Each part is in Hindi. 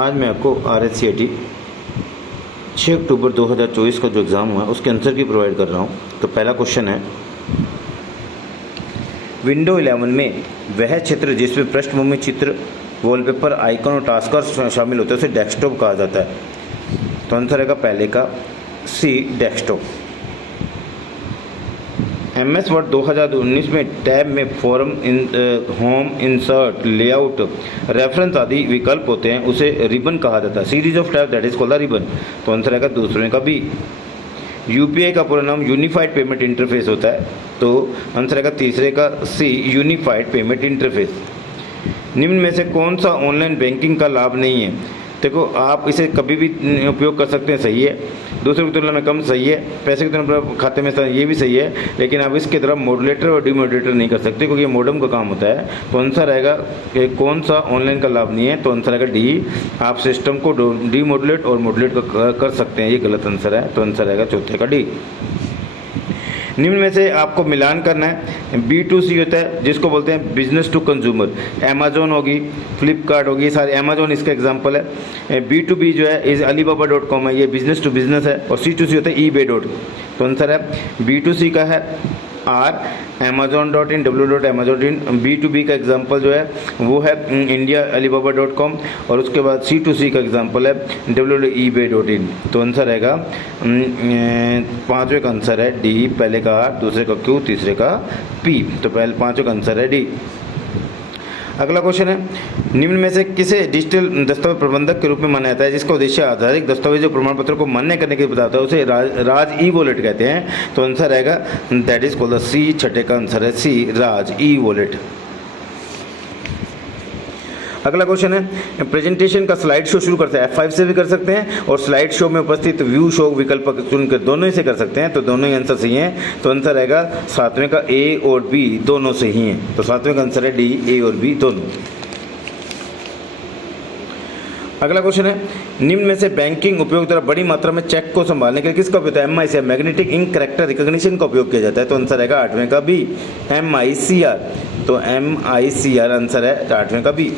आज मैं आपको RSCET 6 अक्टूबर 2024 का जो एग्ज़ाम हुआ है उसके आंसर की प्रोवाइड कर रहा हूँ। तो पहला क्वेश्चन है, विंडो 11 में वह क्षेत्र जिसमें पृष्ठभूमि चित्र, वॉलपेपर, आइकन और टास्क बार शामिल होते हैं उसे डेस्कटॉप कहा जाता है। तो आंसर रहेगा पहले का सी, डेस्कटॉप। MS वर्ड 2019 में टैब में form, home, insert, layout, reference आदि विकल्प होते हैं, उसे रिबन कहा जाता है। Series of tab that is called the ribbon. तो आंसर रहेगा दूसरे का बी। UPI का पूरा नाम यूनिफाइड पेमेंट इंटरफेस होता है। तो आंसर रहेगा तीसरे का सी, यूनिफाइड पेमेंट इंटरफेस। निम्न में से कौन सा ऑनलाइन बैंकिंग का लाभ नहीं है? देखो, आप इसे कभी भी उपयोग कर सकते हैं, सही है। दूसरे की तुलना में कम, सही है। पैसे की तुलना में खाते में ये भी सही है, लेकिन आप इसके तरफ मॉडुलेटर और डीमॉडुलेटर नहीं कर सकते क्योंकि ये मॉडम का काम होता है। तो आंसर रहेगा कि कौन सा ऑनलाइन का लाभ नहीं है? तो आंसर रहेगा डी, आप सिस्टम को डीमॉडुलेट और मॉडुलेट कर सकते हैं। ये गलत आंसर है। तो आंसर रहेगा चौथे का डी। निम्न में से आपको मिलान करना है। B2C होता है जिसको बोलते हैं बिजनेस टू कंज्यूमर। अमेजोन होगी, फ्लिपकार्ट होगी, सारे अमेजोन इसका एग्जांपल है। B2B जो है इस alibaba.com है, ये बिजनेस टू बिजनेस है। और C2C होता है eBay. तो आंसर है B2C का है आर, amazon.in, w.amazon.in। B2B का एग्जांपल जो है वो है इंडिया alibaba.com। और उसके बाद C2C का एग्जांपल है w.ebay.in। तो आंसर रहेगा पांचवें का आंसर है डी, पहले का आर, दूसरे का क्यू, तीसरे का पी। तो पहले पांचवें का आंसर है डी। अगला क्वेश्चन है, निम्न में से किसे डिजिटल दस्तावेज प्रबंधक के रूप में माना जाता है जिसका उद्देश्य आधारिक दस्तावेज और प्रमाण पत्र को मान्य करने के लिए बताता है, उसे राज ई वॉलेट कहते हैं। तो आंसर रहेगा दैट इज कॉल्ड द सी, छठे का आंसर है सी, राज ई वॉलेट। अगला क्वेश्चन है, प्रेजेंटेशन का स्लाइड शो शुरू करते हैं F5 से भी कर सकते हैं और स्लाइड शो में उपस्थित व्यू शो विकल्प चुनकर दोनों ही से कर सकते हैं। तो दोनों ही आंसर सही हैं। तो आंसर रहेगा सातवें का ए और बी, दोनों से ही हैं। तो सातवें का आंसर है डी, ए और बी दोनों। अगला क्वेश्चन है, निम्न में से बैंकिंग उपयोग द्वारा बड़ी मात्रा में चेक को संभालने के लिए किसका उपयोग होता है? MICR, magnetic ink character recognition का उपयोग किया जाता है। तो आंसर रहेगा आठवें का बी, MICR। तो MICR आंसर है आठवें का बी।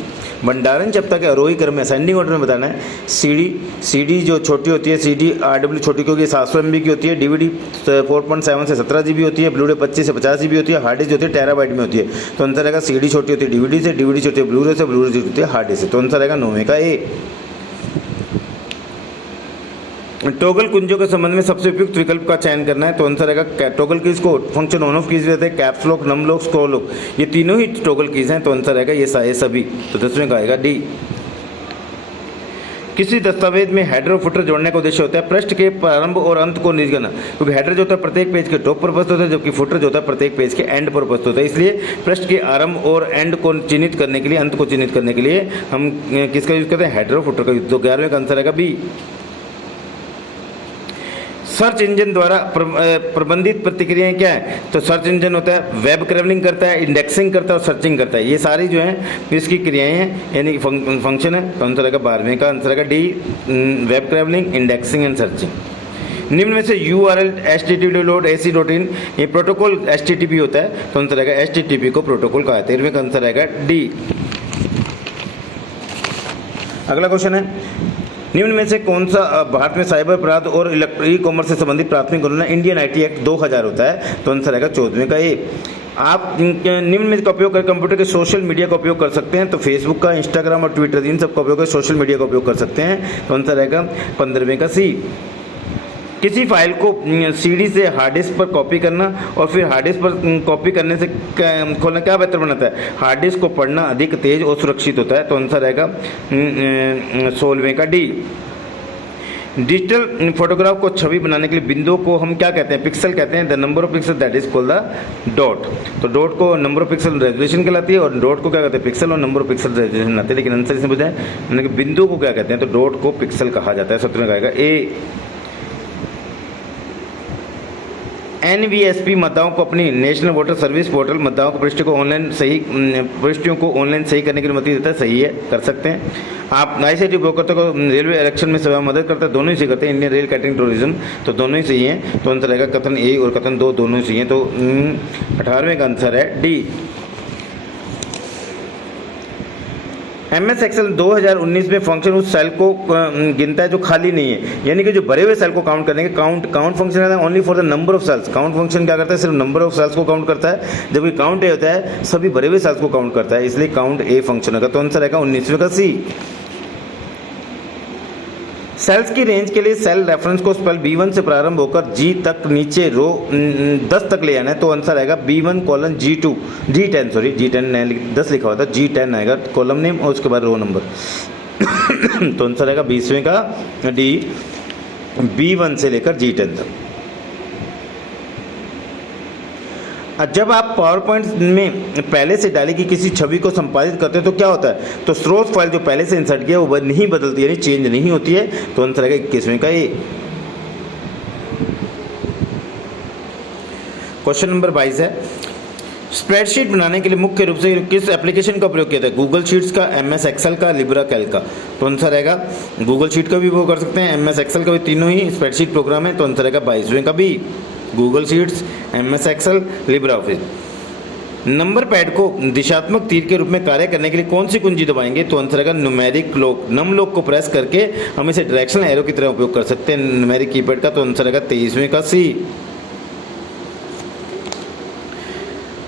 भंडारण क्षमता के आरोही क्रम में असेंडिंग ऑर्डर में बताना है। CD जो छोटी होती है, CD RW छोटी क्योंकि 700 MB की होती है। DVD 4.7 से 17 GB होती है। ब्लूरे 25 से 50 GB होती है। हार्ड डिस्क जो होती है टेराबाइट में होती है। तो आंसर रहेगा CD छोटी होती है DVD से, DVD छोटी है ब्लूरे से, ब्लूरे छोटी होती है हार्ड डिस्क से। तो आंसर रहेगा नौवें का ए। टॉगल कुंजों के संबंध में सबसे उपयुक्त विकल्प का चयन करना है। तो आंसर रहेगा टॉगल कीज को फंक्शन ऑन ऑफ कीज रहते हैं, caps lock, num lock, scroll lock, ये तीनों ही टॉगल कीज हैं। तो आंसर रहेगा ये सभी। तो 10वें का आएगा डी। किसी दस्तावेज में हेडर और फुटर जोड़ने का उद्देश्य होता है पृष्ठ के प्रारंभ और अंत को निज करना, क्योंकि हेडर जो होता है प्रत्येक पेज के टॉप पर उपस्थित होता है जबकि फुटर जो होता है प्रत्येक पेज के एंड पर उपस्थित होता है। इसलिए पृष्ठ के आरंभ और एंड को चिन्हित करने के लिए, अंत को चिन्हित करने के लिए हम किसका यूज करते हैं? हेडर और फुटर का यूज। तो 11वें का आंसर रहेगा बी। सर्च इंजन द्वारा प्रबंधित प्रतिक्रियाएं क्या है? तो सर्च इंजन होता है वेब क्रैवलिंग करता है, इंडेक्सिंग करता है और सर्चिंग करता है। ये सारी जो है इसकी क्रियाएं हैं, यानी फंक्शन है। तो आंसर रहेगा 12वें का आंसर रहेगा D, web crawling, indexing and searching. निम्न में से URL http.ac.in ये प्रोटोकॉल HTTP होता है। तो आंसर रहेगा HTTP को प्रोटोकॉल कहा है। 13वें का आंसर रहेगा डी। अगला क्वेश्चन है, निम्न में से कौन सा भारत में साइबर अपराध और ई कॉमर्स से संबंधित प्राथमिक कानून इंडियन IT एक्ट 2000 होता है? तो आंसर रहेगा 14वें का ए। आप निम्न में का उपयोग कर कंप्यूटर के सोशल मीडिया का उपयोग कर सकते हैं। तो फेसबुक का, इंस्टाग्राम और ट्विटर, इन सब का उपयोग कर सोशल मीडिया का उपयोग कर सकते हैं। तो आंसर रहेगा 15वें का सी। किसी फाइल को CD से हार्ड डिस्क पर कॉपी करना और फिर हार्ड डिस्क पर कॉपी करने से खोलना क्या बेहतर बनाता है? हार्ड डिस्क को पढ़ना अधिक तेज और सुरक्षित होता है। तो आंसर रहेगा 16वें का डी। डिजिटल फोटोग्राफ को छवि बनाने के लिए बिंदुओं को हम क्या कहते हैं? पिक्सल कहते हैं। The number of pixel that is called the dot. तो डॉट को नंबर ऑफ पिक्सल रेजोल्यूशन कहलाती है और डॉट को क्या कहते हैं? पिक्सल और नंबर ऑफ पिक्सल रेजोल्यूशन आते हैं। लेकिन आंसर इसमें पूछा है बिंदु को क्या कहते हैं? तो डॉट को पिक्सल कहा जाता है। 17वें का आएगा ए। NVSP मतदाताओं को अपनी नेशनल वोटर सर्विस पोर्टल मतदाताओं को पृष्ठों को ऑनलाइन सही करने की अनुमति देता है। सही है, कर सकते हैं। आप ICT उपयोगकर्ता को रेलवे इलेक्शन में सेवा मदद करता है, दोनों ही सही करते हैं। इंडियन रेल कैटरिंग टूरिज्म, तो दोनों ही सही हैं। तो आंसर रहेगा कथन ए और कथन 2 दोनों ही सही हैं। तो 18वें का आंसर है डी। MS एक्सेल 2019 में फंक्शन उस सेल को गिनता है जो खाली नहीं है, यानी कि जो भरे हुए सेल को काउंट करने के काउंट फंक्शन है only for the number of cells. Count function क्या करता है, सिर्फ नंबर ऑफ सेल्स को काउंट करता है, जबकि काउंट ए होता है सभी भरे हुए सेल्स को काउंट करता है, इसलिए काउंट ए फंक्शन होगा। तो आंसर आएगा 19वें का सी। सेल्स की रेंज के लिए सेल रेफरेंस को स्पेल B1 से प्रारंभ होकर G तक नीचे रो 10 तक ले आना है, तो आंसर आएगा B1 colon G2 G10 sorry G10 10 लिखा हुआ था, G10 आएगा कॉलम नेम और उसके बाद रो नंबर। तो आंसर आएगा 20वें का D B1 से लेकर G10 तक। जब आप पावर पॉइंट में पहले से डाली गई किसी छवि को संपादित करते हैं तो क्या होता है, तो स्रोत फाइल जो पहले से इंसर्ट किया वो नहीं बदलती, यानी चेंज नहीं होती है, तो आंसर आएगा 21वें का ए। क्वेश्चन नंबर 22 है, स्प्रेडशीट बनाने के लिए मुख्य रूप से किस एप्लीकेशन का प्रयोग किया जाता है, गूगल शीट्स का, MS एक्सेल का, लिब्रा कैल्क का। तो आंसर आएगा गूगल शीट का भी वो कर सकते हैं, MS एक्सेल का भी, तीनों ही स्प्रेडशीट प्रोग्राम है, तो आंसर आएगा 22वें का भी, Google sheets, MS Excel, Libre Office. Number pad को दिशात्मक तीर के रूप में कार्य करने के लिए कौन सी कुंजी दबाएंगे, तो आंसर आएगा न्यूमेरिक लॉक। नम लॉक को प्रेस करके हम इसे डायरेक्शनल एरो की तरह उपयोग कर सकते हैं न्यूमेरिक कीपैड का, तो आंसर आएगा 23वें का सी।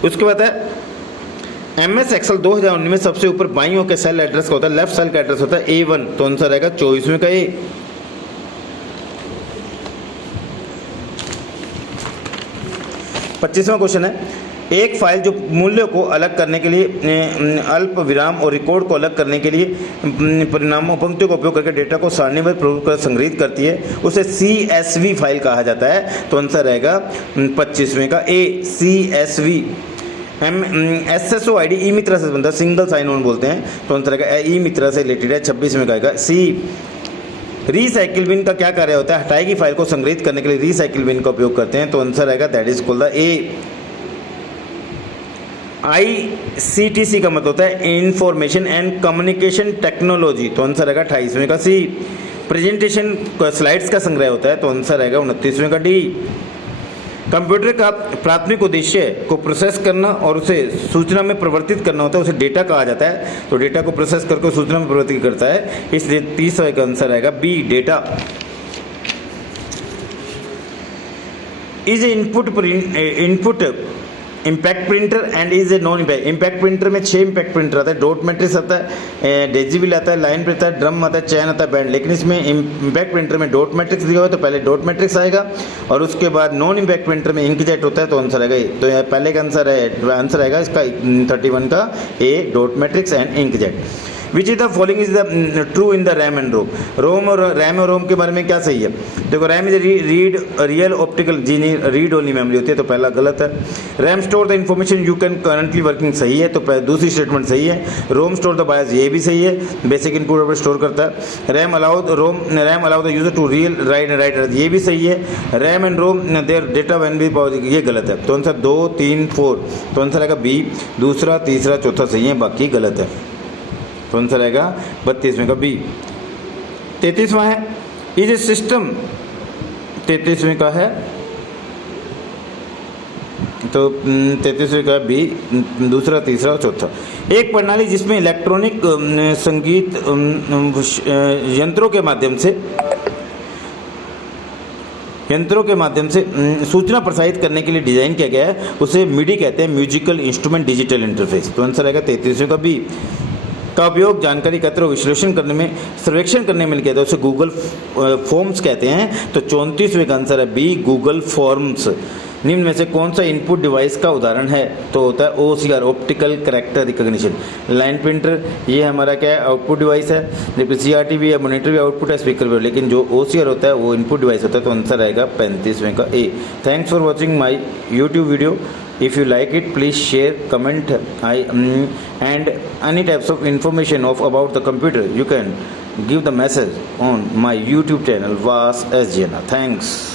उसके बाद है MS एक्सेल 2019 में सबसे ऊपर बाईं ओर के सेल एड्रेस का होता है, लेफ्ट सेल का एड्रेस होता है A1, तो आंसर आएगा 24वें का ए। 25वां क्वेश्चन है, एक फाइल जो मूल्यों को अलग करने के लिए अल्प विराम और रिकॉर्ड को अलग करने के लिए परिणामों पंक्तियों का उपयोग करके डेटा को सारणीबद्ध प्रारूप कर संग्रहित करती है, उसे CSV फाइल कहा जाता है, तो आंसर रहेगा 25वें का ए CSV। SSOID ई मित्रा से बनता है, सिंगल साइन ऑन बोलते हैं, तो आंसर रहेगा ई मित्रा से रिलेटेड है, 26वें का आएगा सी। रीसाइकिल बिन का क्या कार्य होता है, हटाई गई फाइल को संग्रहित करने के लिए रीसाइकिल बिन का उपयोग करते हैं, तो आंसर आएगा that is called the A. ICTC का मतलब होता है इंफॉर्मेशन एंड कम्युनिकेशन टेक्नोलॉजी, तो आंसर आएगा 28वें का सी। प्रेजेंटेशन स्लाइड्स का संग्रह होता है, तो आंसर आएगा 29वें का डी। कंप्यूटर का प्राथमिक उद्देश्य को प्रोसेस करना और उसे सूचना में परिवर्तित करना होता है, उसे डेटा कहा जाता है, तो डेटा को प्रोसेस करके सूचना में परिवर्तित करता है, इसलिए 30वें का आंसर आएगा B data. Is input impact printer and is a non impact. Impact printer में 6 इम्पैक्ट प्रिंटर आता है, डॉट मैट्रिक्स आता है, डेजिबल आता है, लाइन प्रिंट आता है, ड्रम आता है, चैन आता है, बैंड। लेकिन इसमें इम्पैक्ट प्रिंटर में डॉट मैट्रिक्स दिया हुआ है, तो पहले डॉट मैट्रिक्स आएगा और उसके बाद नॉन इम्पैक्ट प्रिंटर में इंकजेट होता है, तो आंसर आएगा। तो यह पहले का आंसर आएगा इसका 31 का A dot matrix and inkjet. Which is the following is the true in the RAM and ROM. ROM और रैम और रोम के बारे में क्या सही है, देखो RAM is read real optical जी रीड ओनली मेमोरी होती है, तो पहला गलत है। RAM store the information you can currently working सही है, तो दूसरी स्टेटमेंट सही है। रोम स्टोर द बायस, ये भी सही है, बेसिक इनपुट पर स्टोर करता है। RAM allow the user to real write, ये भी सही है। RAM and ROM their data can be power, ये गलत है। तो आंसर 2, 3, 4, तो आंसर आएगा बी, दूसरा, तीसरा, चौथा सही है, बाकी गलत है, तो आंसर आएगा 32वें का बी। 33वां है इज ए सिस्टम, 33वें का है, तो 33वें का बी, दूसरा, तीसरा और चौथा। एक प्रणाली जिसमें इलेक्ट्रॉनिक संगीत यंत्रों के माध्यम से सूचना प्रसारित करने के लिए डिजाइन किया गया है, उसे मिडी कहते हैं, म्यूजिकल इंस्ट्रूमेंट डिजिटल इंटरफेस, तो आंसर आएगा 33वें का बी। का उपयोग जानकारी एकत्र और विश्लेषण करने में, सर्वेक्षण करने में किया जाता है, उसे गूगल फॉर्म्स कहते हैं, तो 34वें का आंसर है बी गूगल फॉर्म्स। निम्न में से कौन सा इनपुट डिवाइस का उदाहरण है, तो होता है OCR optical character recognition. Line printer ये हमारा क्या है, आउटपुट डिवाइस है, जबकि CRT भी है, मॉनिटर भी आउटपुट है, स्पीकर भी, लेकिन जो OCR होता है वो इनपुट डिवाइस होता है, तो आंसर आएगा 35वें का A. Thanks for watching my YouTube video. If you like it, please share, comment, and any types of information about the computer. You can give the message on my YouTube channel, Vas S Jena. Thanks.